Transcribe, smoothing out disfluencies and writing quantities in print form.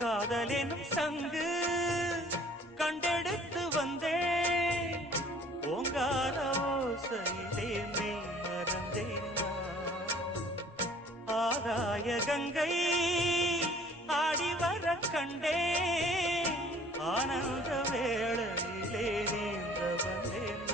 காதலினும் சங்கு கண்டெடுத்து வந்தேன் ஓங்கார ஓசையிலே நீ மறந்தேன் ஆகாய கங்கை ஆடி வர கண்டேன் ஆனந்த வேளையிலே நீந்த வந்தேன்